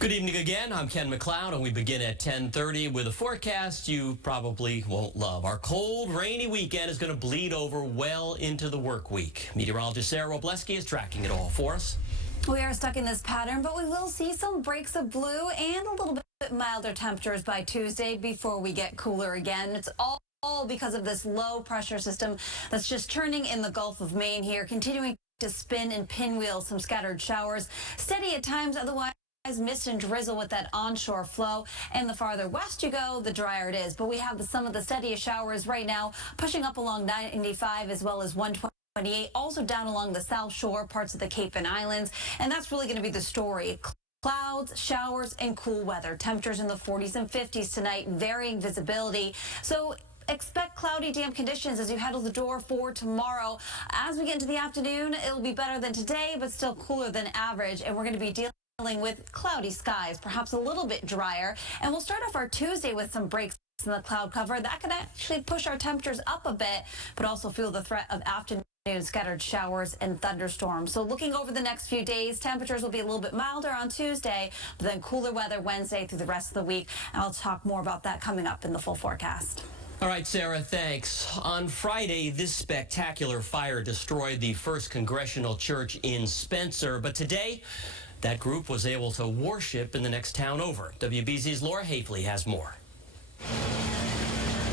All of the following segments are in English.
Good evening again. I'm Ken McLeod, and we begin at 10:30 with a forecast you probably won't love. Our cold, rainy weekend is going to bleed over well into the work week. Meteorologist Sarah Robleski is tracking it all for us. We are stuck in this pattern, but we will see some breaks of blue and a little bit milder temperatures by Tuesday before we get cooler again. It's all because of this low pressure system that's just churning in the Gulf of Maine here, continuing to spin and pinwheel some scattered showers. Steady at times, otherwise mist and drizzle with that onshore flow, and the farther west you go, the drier it is. But we have some of the steadiest showers right now pushing up along 95 as well as 128, also down along the south shore, parts of the Cape and Islands, and that's really going to be the story. Clouds, showers, and cool weather. Temperatures in the 40s and 50s tonight, varying visibility. So expect cloudy, damp conditions as you head to the door for tomorrow. As we get into the afternoon, it'll be better than today, but still cooler than average, and we're going to be dealing with cloudy skies, perhaps a little bit drier. And we'll start off our Tuesday with some breaks in the cloud cover. That could actually push our temperatures up a bit, but also feel the threat of afternoon scattered showers and thunderstorms. So looking over the next few days, temperatures will be a little bit milder on Tuesday, but then cooler weather Wednesday through the rest of the week. And I'll talk more about that coming up in the full forecast. All right, Sarah, thanks. On Friday, this spectacular fire destroyed the First Congressional Church in Spencer, but today, that group was able to worship in the next town over. WBZ's Laura Hafley has more.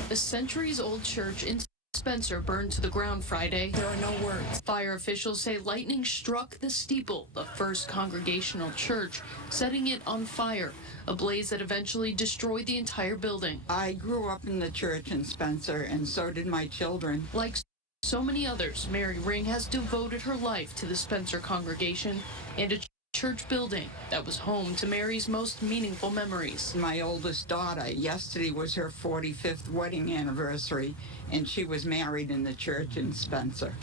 A centuries-old church in Spencer burned to the ground Friday. There are no words. Fire officials say lightning struck the steeple of First Congregational Church, setting it on fire, a blaze that eventually destroyed the entire building. I grew up in the church in Spencer, and so did my children. Like so many others, Mary Ring has devoted her life to the Spencer congregation and a church building that was home to Mary's most meaningful memories. My oldest daughter, yesterday was her 45th wedding anniversary, and she was married in the church in Spencer.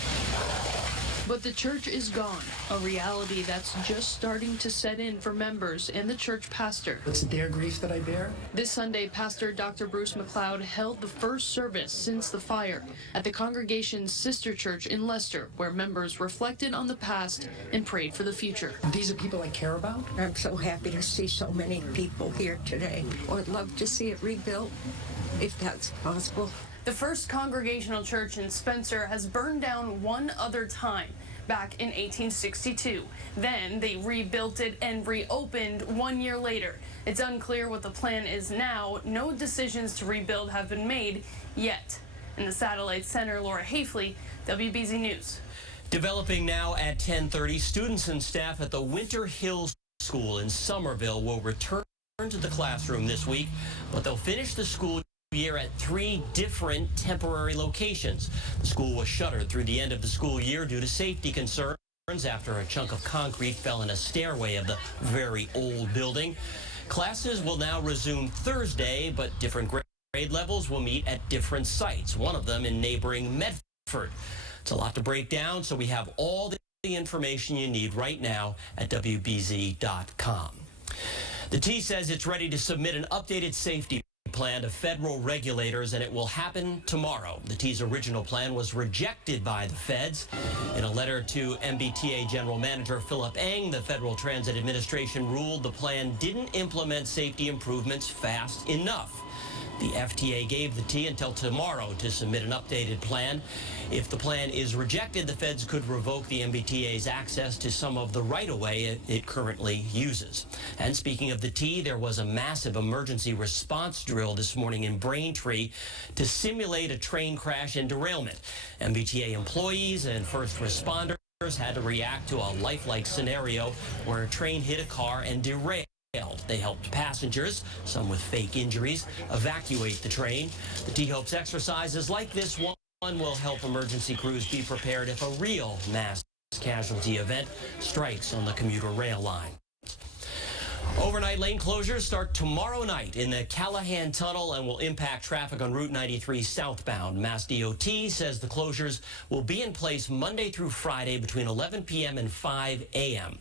But the church is gone, a reality that's just starting to set in for members and the church pastor. It's their grief that I bear. This Sunday, Pastor Dr. Bruce McLeod held the first service since the fire at the congregation's sister church in Leicester, where members reflected on the past and prayed for the future. These are people I care about. I'm so happy to see so many people here today. I would love to see it rebuilt, if that's possible. The First Congregational Church in Spencer has burned down one other time, back in 1862. Then they rebuilt it and reopened 1 year later. It's unclear what the plan is now. No decisions to rebuild have been made yet. In the Satellite Center, Laura Hafley, WBZ News. Developing now at 10:30, students and staff at the Winter Hills School in Somerville will return to the classroom this week, but they'll finish the school year at 3 different temporary locations. The school was shuttered through the end of the school year due to safety concerns after a chunk of concrete fell in a stairway of the very old building. Classes will now resume Thursday, but different grade levels will meet at different sites, one of them in neighboring Medford. It's a lot to break down, so we have all the information you need right now at WBZ.com. The T says it's ready to submit an updated safety plan to federal regulators, and it will happen tomorrow. The T's original plan was rejected by the feds. In a letter to MBTA General Manager Philip Eng, the Federal Transit Administration ruled the plan didn't implement safety improvements fast enough. The FTA gave the T until tomorrow to submit an updated plan. If the plan is rejected, the feds could revoke the MBTA's access to some of the right-of-way it currently uses. And speaking of the T, there was a massive emergency response drill this morning in Braintree to simulate a train crash and derailment. MBTA employees and first responders had to react to a lifelike scenario where a train hit a car and derailed. They helped passengers, some with fake injuries, evacuate the train. The T hopes exercises like this one will help emergency crews be prepared if a real mass casualty event strikes on the commuter rail line. Overnight lane closures start tomorrow night in the Callahan Tunnel and will impact traffic on Route 93 southbound. Mass DOT says the closures will be in place Monday through Friday between 11 p.m. and 5 a.m.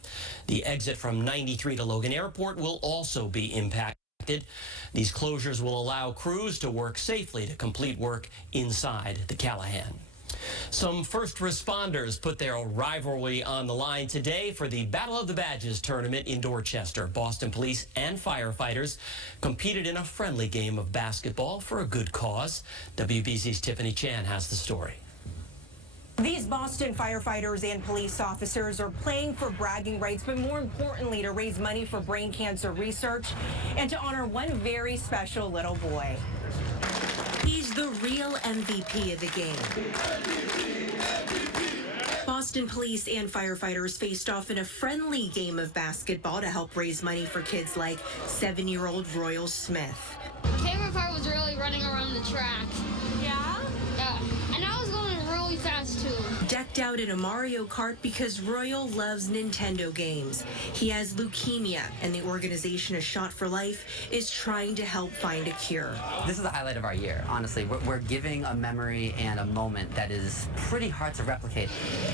The exit from 93 to Logan Airport will also be impacted. These closures will allow crews to work safely to complete work inside the Callahan. Some first responders put their rivalry on the line today for the Battle of the Badges tournament in Dorchester. Boston police and firefighters competed in a friendly game of basketball for a good cause. WBZ's Tiffany Chan has the story. These Boston firefighters and police officers are playing for bragging rights, but more importantly, to raise money for brain cancer research and to honor one very special little boy. He's the real MVP of the game. Boston police and firefighters faced off in a friendly game of basketball to help raise money for kids like 7-year-old Royal Smith. My favorite part was really running around the track. Yeah? Yeah. And I was going really fast too. Decked out in a Mario Kart because Royal loves Nintendo games. He has leukemia, and the organization A Shot for Life is trying to help find a cure. This is the highlight of our year, honestly. We're giving a memory and a moment that is pretty hard to replicate.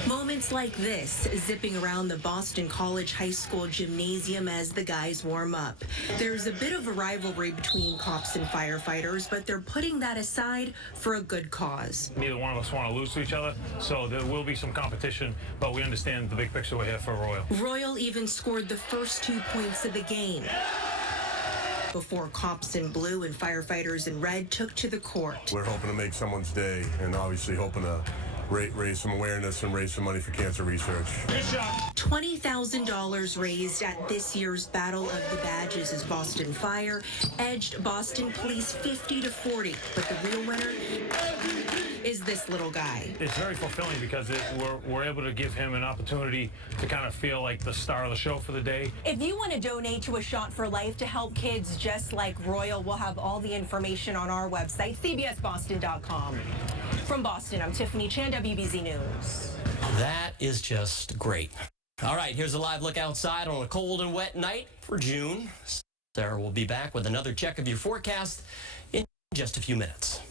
Moments like this, zipping around the Boston College High School gymnasium as the guys warm up. There's a bit of a rivalry between cops and firefighters, but they're putting that aside for a good cause. Neither one of us want to lose to each other, so there will be some competition, but we understand the big picture. We're here for Royal. Royal even scored the first 2 points of the game before cops in blue and firefighters in red took to the court. We're hoping to make someone's day and obviously hoping to raise some awareness and raise some money for cancer research. $20,000 raised at this year's Battle of the Badges as Boston Fire edged Boston Police 50-40, but the real winner is this little guy. It's very fulfilling because we're able to give him an opportunity to kind of feel like the star of the show for the day. If you want to donate to A Shot for Life to help kids just like Royal, we'll have all the information on our website, cbsboston.com. From Boston, I'm Tiffany Chan, WBZ News. That is just great. All right, here's a live look outside on a cold and wet night for June. Sarah will be back with another check of your forecast in just a few minutes.